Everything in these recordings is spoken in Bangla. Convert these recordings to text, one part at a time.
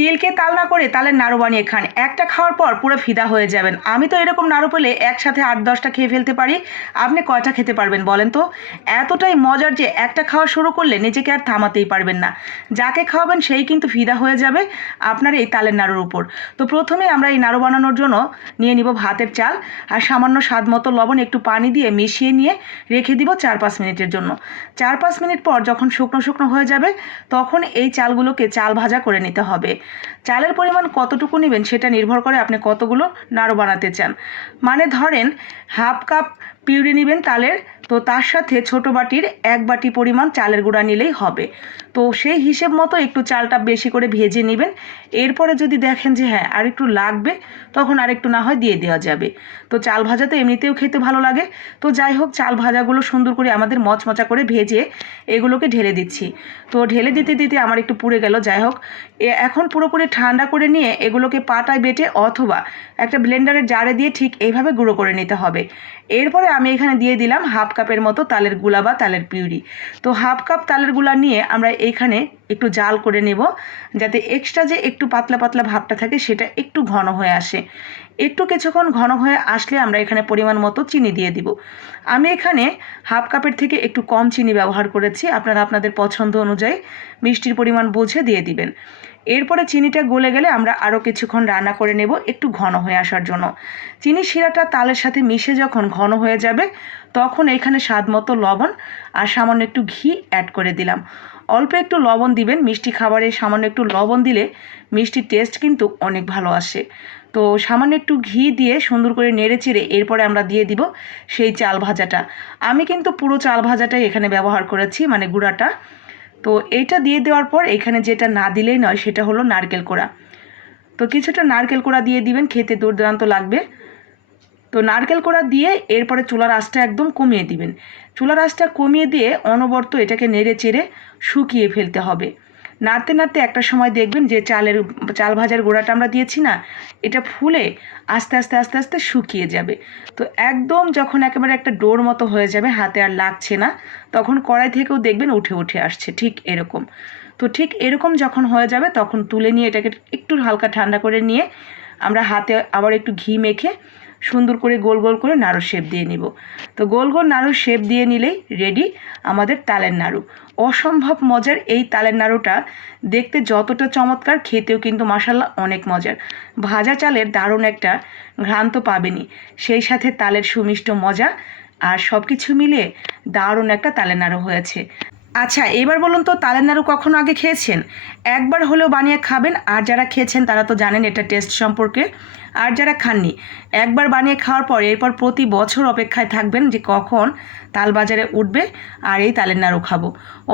তিলকে তাল না করে তালের নাড়ু বানিয়ে খান। একটা খাওয়ার পর পুরো ফিদা হয়ে যাবেন। আমি তো এরকম নাড়ু পেলে একসাথে আট, দশটা খেয়ে ফেলতে পারি। আপনি কয়টা খেতে পারবেন বলেন তো? এতটাই মজার যে একটা খাওয়া শুরু করলে নিজেকে আর থামাতেই পারবেন না। যাকে খাওয়াবেন সেই কিন্তু ফিদা হয়ে যাবে আপনার এই তালের নাড়ুর উপর। তো প্রথমে আমরা এই নাড়ু বানানোর জন্য নিয়ে নিব ভাতের চাল আর সামান্য স্বাদ মতো লবণ, একটু পানি দিয়ে মিশিয়ে নিয়ে রেখে দিব চার, পাঁচ মিনিটের জন্য। চার, পাঁচ মিনিট পর যখন শুকনো শুকনো হয়ে যাবে, তখন এই চালগুলোকে চাল ভাজা করে নিতে হবে। চালের পরিমাণ কতটুকু নেবেন সেটা নির্ভর করে আপনি কতগুলো নাড়ু বানাতে চান। মানে ধরেন হাফ কাপ পিউরি নেবেন তালের তো তার সাথে ছোট বাটির এক বাটি পরিমাণ চালের গুঁড়া নিলেই হবে। তো সেই হিসেব মতো একটু চালটা বেশি করে ভেজে নেবেন। এরপরে যদি দেখেন যে হ্যাঁ আর একটু লাগবে, তখন আর একটু না হয় দিয়ে দেওয়া যাবে। তো চাল ভাজা তো এমনিতেও খেতে ভালো লাগে। তো যাই হোক, চাল ভাজাগুলো সুন্দর করে আমাদের মচমচা করে ভেজে এগুলোকে ঢেলে দিচ্ছি। তো ঢেলে দিতে দিতে আমার একটু পুড়ে গেল, যাই হোক। এখন পুরোপুরি ঠান্ডা করে নিয়ে এগুলোকে পাটায় বেটে অথবা একটা ব্লেন্ডারের জারে দিয়ে ঠিক এইভাবে গুঁড়ো করে নিতে হবে। এরপরে আমি এখানে দিয়ে দিলাম হাফ কাপের মতো তালেরগুলা বা তালের পিউরি। তো হাফ কাপ তালেরগুলা নিয়ে আমরা এইখানে একটু জাল করে নেব, যাতে এক্সট্রা যে একটু পাতলা পাতলা ভাবটা থাকে সেটা একটু ঘন হয়ে আসে। একটু কিছুক্ষণ ঘন হয়ে আসলে আমরা এখানে পরিমাণ মতো চিনি দিয়ে দিব। আমি এখানে হাফ কাপের থেকে একটু কম চিনি ব্যবহার করেছি, আপনারা আপনাদের পছন্দ অনুযায়ী মিষ্টির পরিমাণ বুঝে দিয়ে দিবেন। এরপরে চিনিটা গলে গেলে আমরা আরও কিছুক্ষণ রান্না করে নেব একটু ঘন হয়ে আসার জন্য। চিনি শিরাটা তালের সাথে মিশে যখন ঘন হয়ে যাবে, তখন এখানে স্বাদ মতো লবণ আর সামান্য একটু ঘি অ্যাড করে দিলাম। অল্প একটু লবণ দিবেন, মিষ্টি খাবারে সামান্য একটু লবণ দিলে মিষ্টির টেস্ট কিন্তু অনেক ভালো আসে। তো সামান্য একটু ঘি দিয়ে সুন্দর করে নেড়ে চেড়ে এরপরে আমরা দিয়ে দিব সেই চাল ভাজাটা। আমি কিন্তু পুরো চাল ভাজাটাই এখানে ব্যবহার করেছি মানে গুঁড়াটা। তো এইটা দিয়ে দেওয়ার পর এখানে যেটা না দিলেই নয়, সেটা হলো নারকেল কোড়া। তো কিছুটা নারকেল কোড়া দিয়ে দিবেন, খেতে দুর্দান্ত লাগবে। তো নারকেল কোড়া দিয়ে এরপরে চুলার আঁচটা একদম কমিয়ে দিবেন। চুলার আঁচটা কমিয়ে দিয়ে অনবরত এটাকে নেড়ে চেড়ে শুকিয়ে ফেলতে হবে। নাড়তে নাড়তে একটা সময় দেখবেন যে চালের চাল ভাজার গোড়াটা আমরা দিয়েছি না, এটা ফুলে আস্তে আস্তে আস্তে আস্তে শুকিয়ে যাবে। তো একদম যখন একেবারে একটা ডোর মতো হয়ে যাবে, হাতে আর লাগছে না, তখন কড়াই থেকেও দেখবেন উঠে উঠে আসছে, ঠিক এরকম। তো ঠিক এরকম যখন হয়ে যাবে, তখন তুলে নিয়ে এটাকে একটু হালকা ঠান্ডা করে নিয়ে আমরা হাতে আবার একটু ঘি মেখে সুন্দর করে গোল গোল করে নাড়ু শেপ দিয়ে নিব। তো গোল গোল নাড়ু শেপ দিয়ে নিলেই রেডি আমাদের তালের নাড়ু। অসম্ভব মজার এই তালের নাড়ুটা দেখতে যতটা চমৎকার, খেতেও কিন্তু মাসাল্লাহ অনেক মজার। ভাজা চালের দারুণ একটা ঘ্রাণ তো পাবেনই সেই সাথে তালের সুমিষ্ট মজা আর সব কিছু মিলিয়ে দারুণ একটা তালের নাড়ু হয়েছে। আচ্ছা এবার বলুন তো, তালের নাড়ু কখনো আগে খেয়েছেন? একবার হলেও বানিয়ে খাবেন, আর যারা খেয়েছেন তারা তো জানেন এটা টেস্ট সম্পর্কে, আর যারা খাননি, একবার বানিয়ে খাওয়ার পর, এরপর প্রতি বছর অপেক্ষায় থাকবেন যে কখন তাল বাজারে উঠবে, আর এই তালের নাড়ু খাব।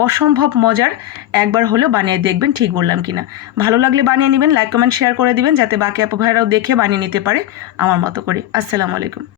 অসম্ভব মজার, একবার হলেও বানিয়ে দেখবেন ঠিক বললাম কি না ভালো লাগলে বানিয়ে নেবেন লাইক কমেন্ট শেয়ার করে দিবেন, যাতে বাকি আপু দেখে বানিয়ে নিতে পারে আমার মতো করে। আসসালামু আলাইকুম।